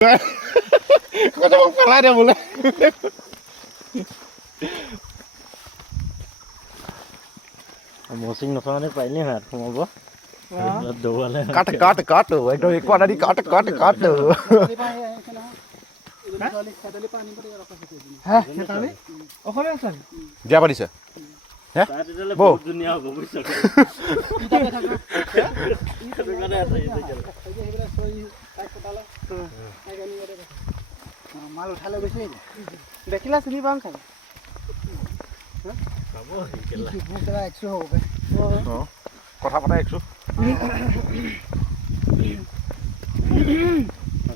เขาจะมาไล่เดี๋ยวหมดเลยMosing nó phá nó phải liên hạt không có là đồ lên cắt rồi rồi qua đây cắt rồi হ্যাঁ সেটালে ওখানে আছেন যা পারিছে হ্যাঁ বো দুনিয়া হবে বুঝছো ইটাকে থাকো এখানে আছে এই যে এগুলা সই কাট কটালে এখানে মাল উঠালে বেশি দেখিলা চিনি পাম খাই খাবো এইকেলা বুকলা 100 হবে কথা পাতা 100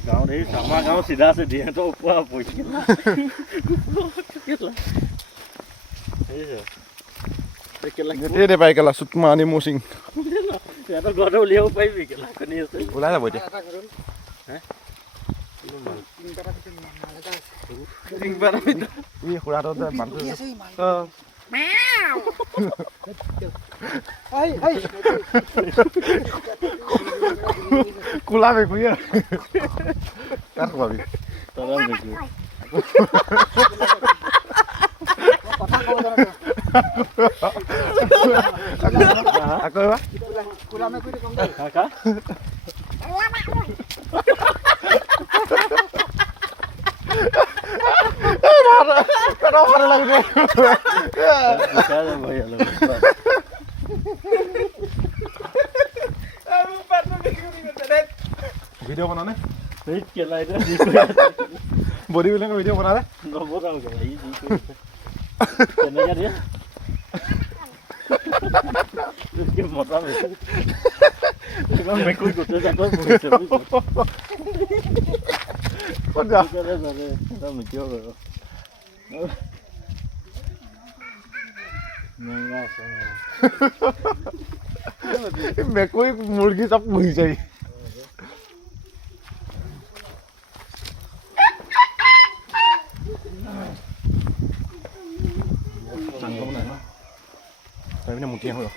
गाँव đấy sama गाँव सीधा से दिए तो ऊपर पहुंच এই দে পাই কেলা সুতমা আনি মুসিং ya তো ঘরে উলিয়াও পাইবি কেলা কনি আছে ওলাই যাব এতিয়া হ্যাঁ ই খুৰাটো বান্ধু আই আই কুলা বেকুয়া কাট পাবি তাৰা দেখি কথা কও জানো আকৌ এবাৰ কুলা মে কই কম কাকা কেটা ভালো লাগে কাকা ভাই আলো ভিডিও বনানে এই কেলা এটা বডি বিল্ডিং ভিডিও বনালে নবরাও কেলা এই কেনেকা দিয়া কি মজা হইছে এবার মেকুই গোটে যাত বহিছে ক'ত যা করে যাবে এটা মিটিও করো নঙ্গা আছে মেকুৰী মুৰ্গী চব বহি যায় তই পিনে মুঠি আহোঁ